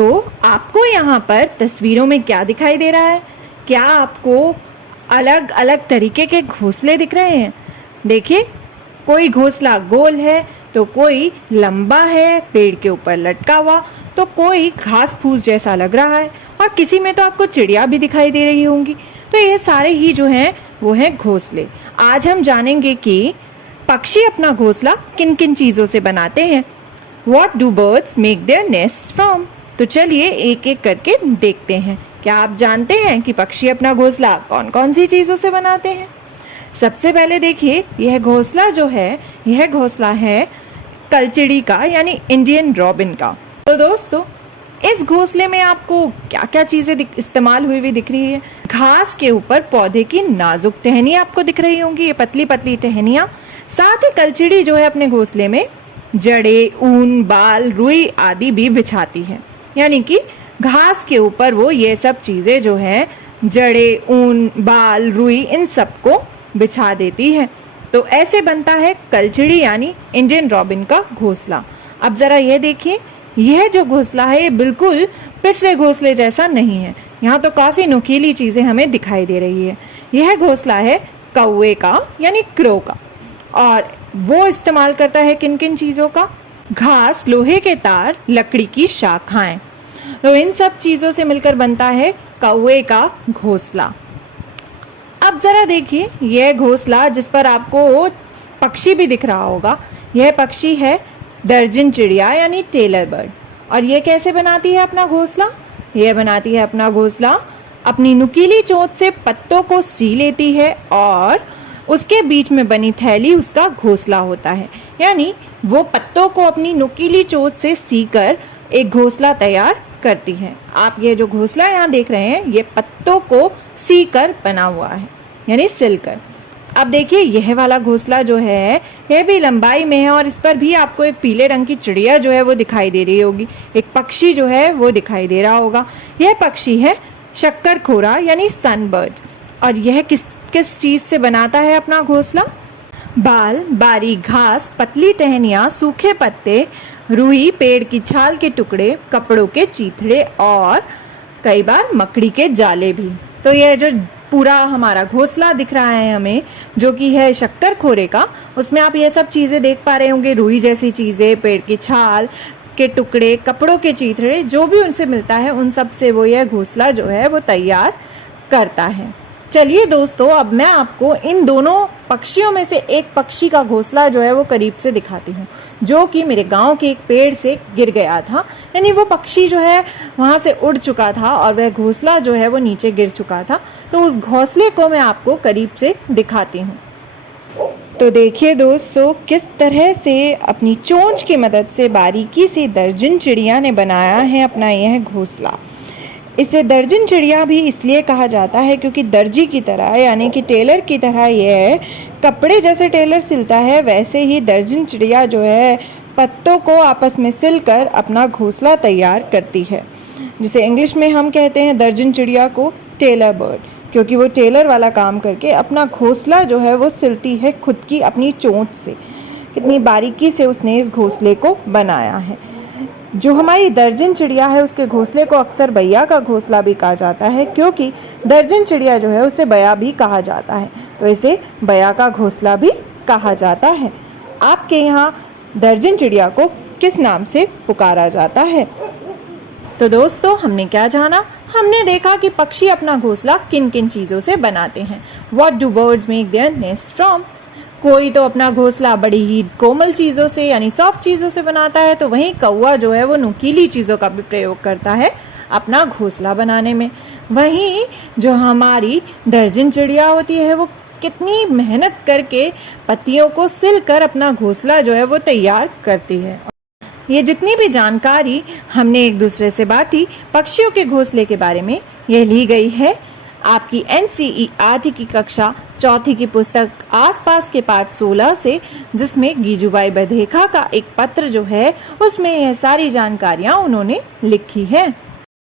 दोस्तों, आपको यहाँ पर तस्वीरों में क्या दिखाई दे रहा है? क्या आपको अलग अलग तरीके के घोंसले दिख रहे हैं? देखिए, कोई घोंसला गोल है तो कोई लंबा है पेड़ के ऊपर लटका हुआ, तो कोई घास फूस जैसा लग रहा है, और किसी में तो आपको चिड़िया भी दिखाई दे रही होंगी। तो ये सारे ही जो हैं वो हैं घोंसले। आज हम जानेंगे कि पक्षी अपना घोंसला किन किन चीज़ों से बनाते हैं। What do birds make their nests from? तो चलिए एक एक करके देखते हैं। क्या आप जानते हैं कि पक्षी अपना घोंसला कौन कौन सी चीज़ों से बनाते हैं? सबसे पहले देखिए, यह घोंसला जो है, यह घोंसला है कलचिड़ी का, यानी इंडियन रॉबिन का। तो दोस्तों, इस घोंसले में आपको क्या क्या चीज़ें इस्तेमाल हुई हुई दिख रही है? घास के ऊपर पौधे की नाजुक टहनियाँ आपको दिख रही होंगी, ये पतली पतली टहनियाँ। साथ ही कलचिड़ी जो है अपने घोंसले में जड़े, ऊन, बाल, रुई आदि भी बिछाती है, यानी कि घास के ऊपर वो ये सब चीज़ें जो है जड़े, ऊन, बाल, रुई, इन सब को बिछा देती है। तो ऐसे बनता है कलचिड़ी यानी इंडियन रॉबिन का घोंसला। अब ज़रा यह देखिए, यह जो घोंसला है ये बिल्कुल पिछले घोंसले जैसा नहीं है। यहाँ तो काफ़ी नुकीली चीज़ें हमें दिखाई दे रही है। यह घोंसला है कौवे का, यानी क्रो का, और वो इस्तेमाल करता है किन किन चीज़ों का? घास, लोहे के तार, लकड़ी की शाखाएं। तो इन सब चीज़ों से मिलकर बनता है कौवे का घोंसला। अब ज़रा देखिए, यह घोंसला जिस पर आपको पक्षी भी दिख रहा होगा, यह पक्षी है दर्जन चिड़िया यानी टेलर बर्ड। और यह कैसे बनाती है अपना घोंसला? यह बनाती है अपना घोंसला अपनी नुकीली चोंच से पत्तों को सी लेती है, और उसके बीच में बनी थैली उसका घोंसला होता है। यानी वो पत्तों को अपनी नुकीली चोंच से सीकर एक घोंसला तैयार करती है। आप ये जो घोंसला यहाँ देख रहे हैं, ये पत्तों को सीकर बना हुआ है, यानी सिलकर। अब देखिए, यह वाला घोंसला जो है यह भी लंबाई में है, और इस पर भी आपको एक पीले रंग की चिड़िया जो है वो दिखाई दे रही होगी, एक पक्षी जो है वो दिखाई दे रहा होगा। यह पक्षी है शक्करखोरा यानी सनबर्ड। और यह किस चीज़ से बनाता है अपना घोंसला? बाल, बारीक घास, पतली टहनियाँ, सूखे पत्ते, रुई, पेड़ की छाल के टुकड़े, कपड़ों के चीथड़े और कई बार मकड़ी के जाले भी। तो यह जो पूरा हमारा घोंसला दिख रहा है हमें, जो कि है शक्करखोरे का, उसमें आप ये सब चीज़ें देख पा रहे होंगे, रुई जैसी चीज़ें, पेड़ की छाल के टुकड़े, कपड़ों के चीथड़े, जो भी उनसे मिलता है उन सब से वो यह घोंसला जो है वो तैयार करता है। चलिए दोस्तों, अब मैं आपको इन दोनों पक्षियों में से एक पक्षी का घोंसला जो है वो करीब से दिखाती हूँ, जो कि मेरे गांव के एक पेड़ से गिर गया था। यानी वो पक्षी जो है वहाँ से उड़ चुका था और वह घोंसला जो है वो नीचे गिर चुका था। तो उस घोंसले को मैं आपको करीब से दिखाती हूँ। तो देखिए दोस्तों, किस तरह से अपनी चोंच की मदद से बारीकी से दर्जन चिड़िया ने बनाया है अपना यह घोंसला। इसे दर्जन चिड़िया भी इसलिए कहा जाता है क्योंकि दर्जी की तरह, यानी कि टेलर की तरह यह कपड़े जैसे टेलर सिलता है, वैसे ही दर्जन चिड़िया जो है पत्तों को आपस में सिलकर अपना घोंसला तैयार करती है। जिसे इंग्लिश में हम कहते हैं दर्जन चिड़िया को टेलर बर्ड, क्योंकि वो टेलर वाला काम करके अपना घोंसला जो है वो सिलती है खुद की अपनी चोंच से। कितनी बारीकी से उसने इस घोंसले को बनाया है। जो हमारी दर्जन चिड़िया है उसके घोंसले को अक्सर बैया का घोंसला भी कहा जाता है, क्योंकि दर्जन चिड़िया जो है उसे बैया भी कहा जाता है, तो इसे बैया का घोंसला भी कहा जाता है। आपके यहाँ दर्जन चिड़िया को किस नाम से पुकारा जाता है? तो दोस्तों, हमने क्या जाना? हमने देखा कि पक्षी अपना घोंसला किन किन चीज़ों से बनाते हैं। What do birds make their nest from? कोई तो अपना घोंसला बड़ी ही कोमल चीज़ों से यानी सॉफ्ट चीज़ों से बनाता है, तो वहीं कौवा जो है वो नुकीली चीज़ों का भी प्रयोग करता है अपना घोंसला बनाने में। वहीं जो हमारी दर्जन चिड़िया होती है वो कितनी मेहनत करके पत्तियों को सिलकर अपना घोंसला जो है वो तैयार करती है। ये जितनी भी जानकारी हमने एक दूसरे से बांटी पक्षियों के घोंसले के बारे में, यह ली गई है आपकी NCERT की कक्षा 4 की पुस्तक आसपास के पाठ 16 से, जिसमें गीजूबाई बधेखा का एक पत्र जो है उसमें यह सारी जानकारियाँ उन्होंने लिखी है।